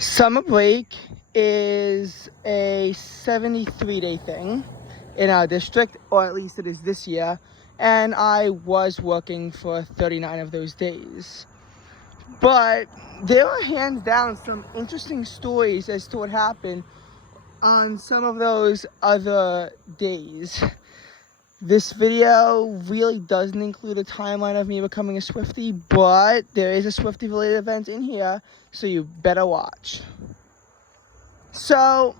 Summer break is a 73-day thing in our district, or at least it is this year, and I was working for 39 of those days. But there are hands down some interesting stories as to what happened on some of those other days. This video really doesn't include a timeline of me becoming a Swiftie, but there is a Swiftie related event in here, so you better watch. So,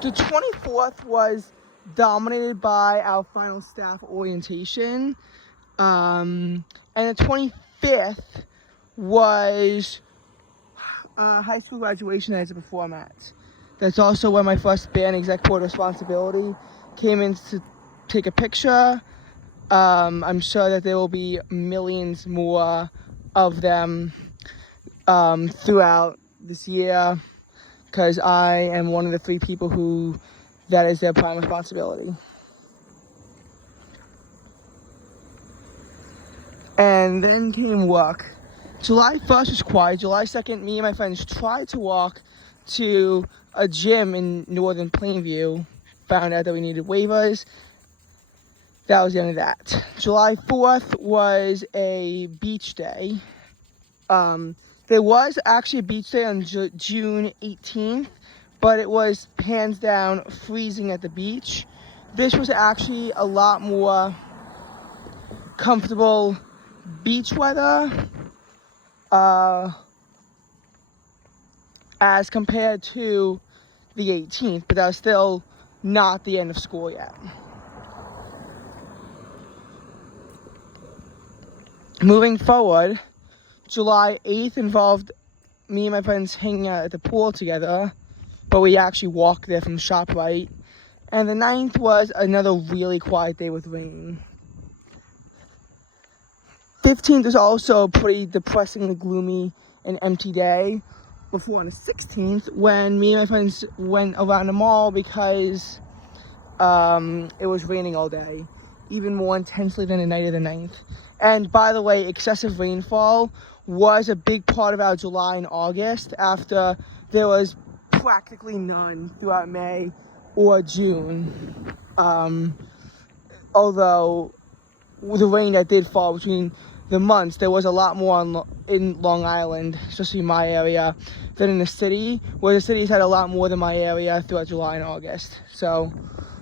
the 24th was dominated by our final staff orientation, and the 25th was high school graduation as a performance. That's also when my first band exec board responsibility came in to take a picture. I'm sure that there will be millions more of them throughout this year, because I am one of the 3 people who that is their prime responsibility. And then came work. July 1st was quiet. July 2nd, me and my friends tried to walk to a gym in Northern Plainview. Found out that we needed waivers. That was the end of that. July 4th was a beach day. There was actually a beach day on June 18th, but it was hands down freezing at the beach. This was actually a lot more comfortable beach weather as compared to the 18th, but that was still not the end of school yet. Moving forward, July 8th involved me and my friends hanging out at the pool together, but we actually walked there from ShopRite. And the 9th was another really quiet day with rain. 15th was also a pretty depressingly gloomy and empty day. Before on the 16th, when me and my friends went around the mall because it was raining all day, even more intensely than the night of the 9th. And by the way, excessive rainfall was a big part of our July and August, after there was practically none throughout May or June. Although the rain that did fall between the months, there was a lot more in Long Island, especially my area, than in the city, where the cities had a lot more than my area throughout July and August. So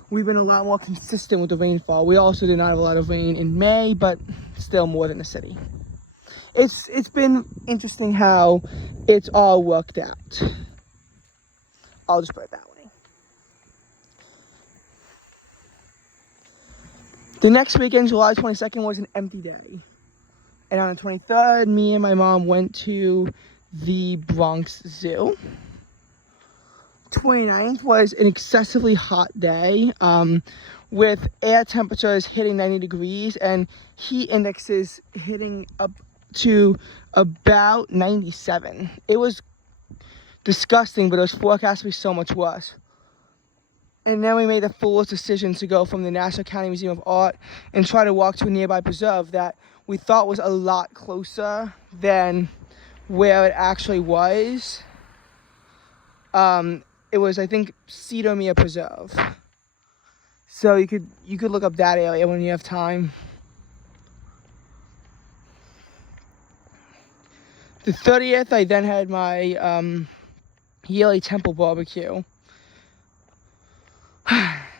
we've been a lot more consistent with the rainfall. We also did not have a lot of rain in May, but still more than the city. It's been interesting how it's all worked out. I'll just put it that way. The next weekend, July 22nd, was an empty day. And on the 23rd, me and my mom went to the Bronx Zoo. 29th was an excessively hot day, with air temperatures hitting 90 degrees and heat indexes hitting up to about 97. It was disgusting, but it was forecast to be so much worse. And then we made the foolish decision to go from the Nassau County Museum of Art and try to walk to a nearby preserve that we thought was a lot closer than where it actually was. It was, I think, Cedarmere Preserve. So you could look up that area when you have time. The 30th, I then had my yearly temple barbecue.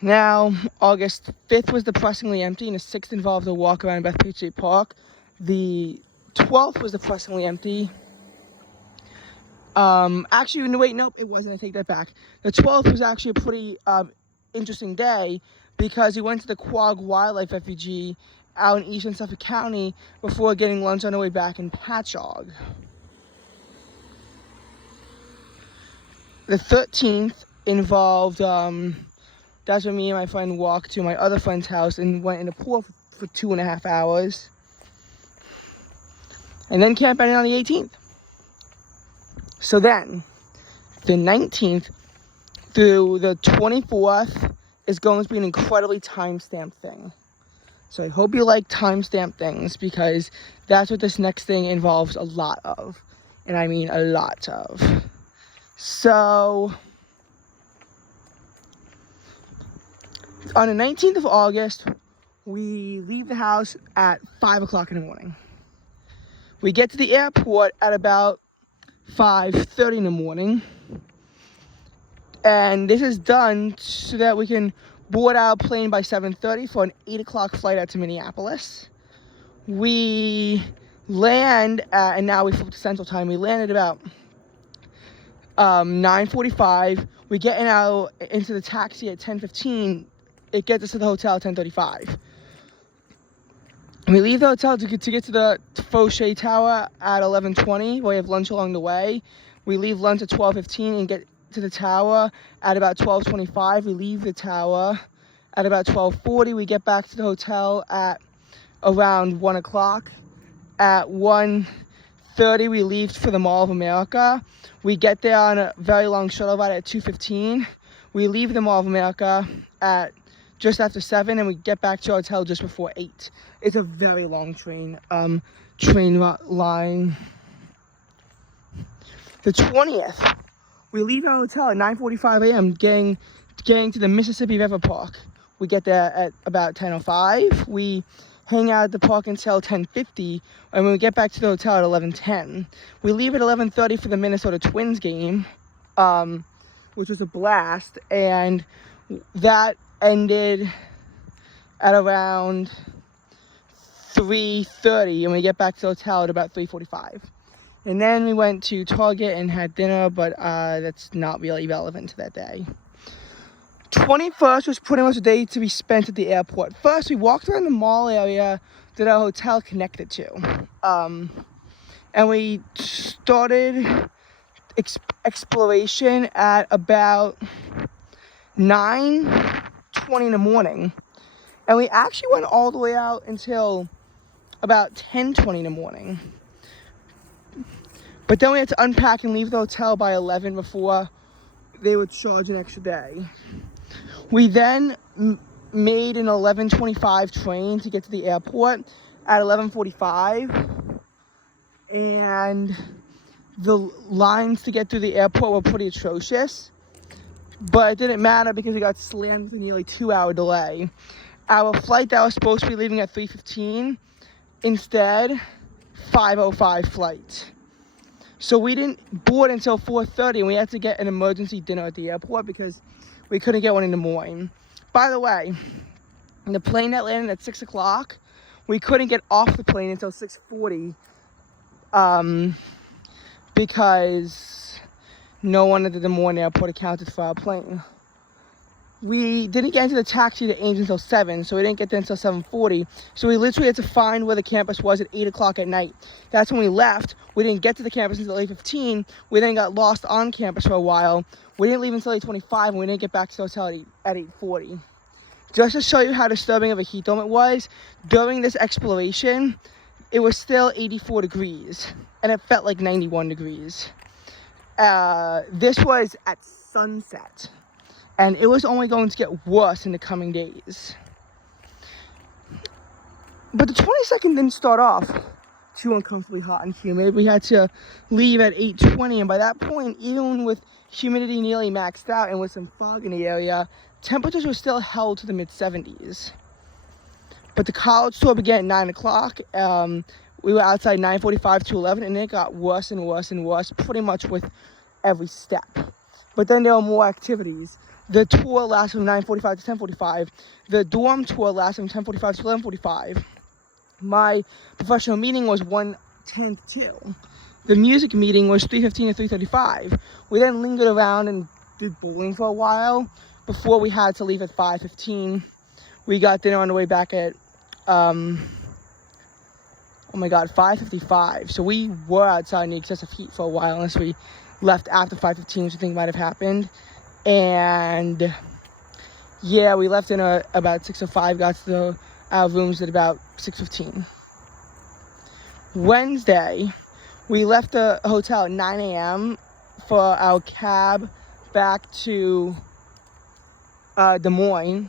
Now, August 5th was depressingly empty, and the 6th involved a walk around Bethpage State Park. The 12th was depressingly empty. Actually, no, wait, nope, it wasn't. I take that back. The 12th was actually a pretty interesting day, because we went to the Quogue Wildlife Refuge out in eastern Suffolk County before getting lunch on the way back in Patchogue. The 13th involved, that's when me and my friend walked to my other friend's house and went in the pool for 2.5 hours. And then camp ended on the 18th. So then, the 19th through the 24th is going to be an incredibly time-stamped thing. So I hope you like time-stamped things, because that's what this next thing involves a lot of. and I mean a lot of. So on the 19th of August, we leave the house at 5 o'clock in the morning. We get to the airport at about 5:30 in the morning. And this is done so that we can board our plane by 7:30 for an 8 o'clock flight out to Minneapolis. We land and now we flip to Central Time. We land at about 9:45. We get into the taxi at 10:15. It gets us to the hotel at 10:35. We leave the hotel to get to the Fauché Tower at 11:20. We have lunch along the way. We leave lunch at 12:15 and get to the tower at about 12:25. We leave the tower at about 12:40. We get back to the hotel at around 1 o'clock. At 1:30, we leave for the Mall of America. We get there on a very long shuttle ride at 2:15. We leave the Mall of America at just after 7, and we get back to our hotel just before 8. It's a very long train line. The 20th, we leave our hotel at 9:45 a.m. getting to the Mississippi River Park. We get there at about 10:05. We hang out at the park until 10:50, and when we get back to the hotel at 11:10. We leave at 11:30 for the Minnesota Twins game, which was a blast, and that ended at around 3:30, and we get back to the hotel at about 3:45. And then we went to Target and had dinner, but that's not really relevant to that day. 21st was pretty much a day to be spent at the airport. First, we walked around the mall area that our hotel connected to. And we started exploration at about 9:20 in the morning. And we actually went all the way out until about 10:20 in the morning. But then we had to unpack and leave the hotel by 11 before they would charge an extra day. We then made an 11:25 train to get to the airport at 11:45. And the lines to get through the airport were pretty atrocious. But it didn't matter because we got slammed with a nearly 2-hour delay. Our flight that was supposed to be leaving at 3:15, instead, 5:05 flight. So we didn't board until 4:30, and we had to get an emergency dinner at the airport because we couldn't get one in the morning. By the way, the plane that landed at 6 o'clock, we couldn't get off the plane until 6:40 because no one at the Des Moines airport accounted for our plane. We didn't get into the taxi to Ames until 7, so we didn't get there until 7:40. So we literally had to find where the campus was at 8 o'clock at night. That's when we left. We didn't get to the campus until 8:15. We then got lost on campus for a while. We didn't leave until 8:25, and we didn't get back to the hotel at 8:40. Just to show you how disturbing of a heat dome it was, during this exploration, it was still 84 degrees, and it felt like 91 degrees. This was at sunset. And it was only going to get worse in the coming days. But the 22nd didn't start off too uncomfortably hot and humid. We had to leave at 8:20, and by that point, even with humidity nearly maxed out and with some fog in the area, temperatures were still held to the mid-70s. But the college tour began at 9 o'clock. We were outside 9:45 to 11, and it got worse and worse and worse pretty much with every step. But then there were more activities. The tour lasted from 9:45 to 10:45. The dorm tour lasted from 10:45 to 11:45. My professional meeting was 1:10 to 2. The music meeting was 3:15 to 3:35. We then lingered around and did bowling for a while before we had to leave at 5:15. We got dinner on the way back at 5:55. So we were outside in the excessive heat for a while, unless we left after 5:15, which I think might have happened. And yeah, we left in about 6:05, got to our rooms at about 6:15. Wednesday, we left the hotel at 9 a.m. for our cab back to Des Moines.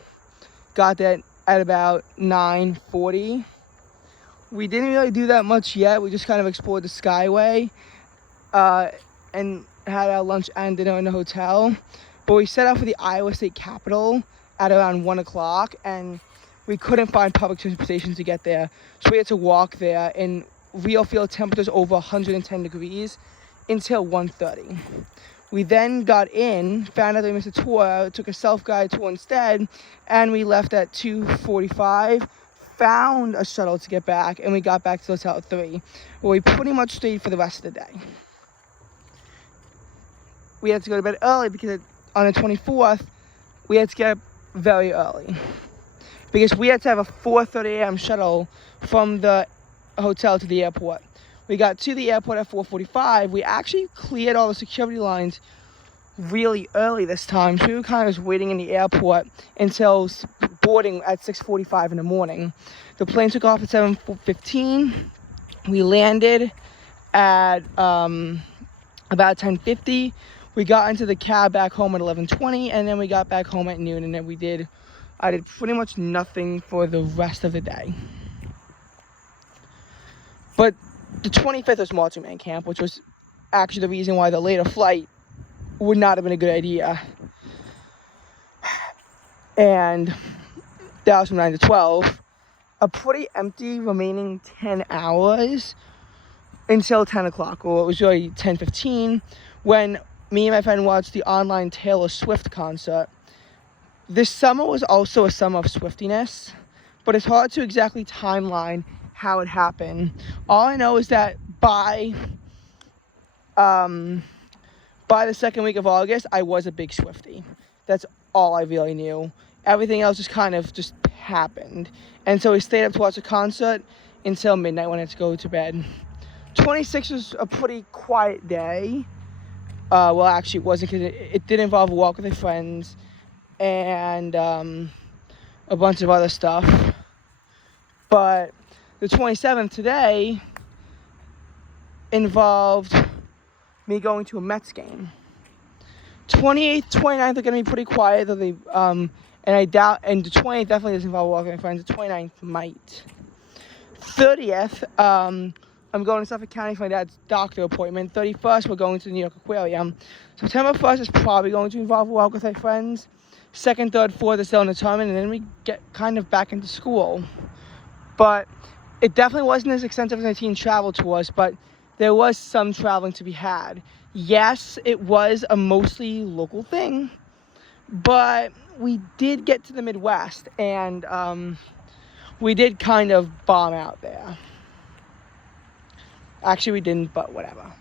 Got there at about 9:40. We didn't really do that much yet. We just kind of explored the Skyway. and had our lunch and dinner in the hotel. But we set out for the Iowa State Capitol at around 1 o'clock, and we couldn't find public transportation to get there. So we had to walk there in real field temperatures over 110 degrees until 1:30. We then got in, found out that we missed a tour, took a self-guided tour instead, and we left at 2:45, found a shuttle to get back, and we got back to the hotel at 3, where we pretty much stayed for the rest of the day. We had to go to bed early because on the 24th, we had to get up very early. Because we had to have a 4:30 a.m. shuttle from the hotel to the airport. We got to the airport at 4:45. We actually cleared all the security lines really early this time. So we were kind of just waiting in the airport until boarding at 6:45 in the morning. The plane took off at 7:15. We landed at about 10:50. We got into the cab back home at 11:20, and then we got back home at noon, and then I did pretty much nothing for the rest of the day. But the 25th was Marching Band Camp, which was actually the reason why the later flight would not have been a good idea. And that was from 9 to 12. A pretty empty remaining 10 hours until 10 o'clock, or it was really 10:15, when me and my friend watched the online Taylor Swift concert. This summer was also a summer of Swiftiness, but it's hard to exactly timeline how it happened. All I know is that by the second week of August, I was a big Swiftie. That's all I really knew. Everything else just kind of just happened. And so we stayed up to watch the concert until midnight when I had to go to bed. 26 was a pretty quiet day. Well, actually, it wasn't, because it did involve a walk with my friends and a bunch of other stuff. But the 27th today involved me going to a Mets game. 28th, 29th are going to be pretty quiet, though and I doubt, and the 20th definitely doesn't involve walking with my friends. The 29th might. 30th, I'm going to Suffolk County for my dad's doctor appointment. 31st, we're going to the New York Aquarium. September 1st is probably going to involve a walk with my friends. 2nd, 3rd, 4th is still undetermined, and then we get kind of back into school. But it definitely wasn't as extensive as my teen travel tours, but there was some traveling to be had. Yes, it was a mostly local thing, but we did get to the Midwest, and we did kind of bomb out there. Actually, we didn't, but whatever.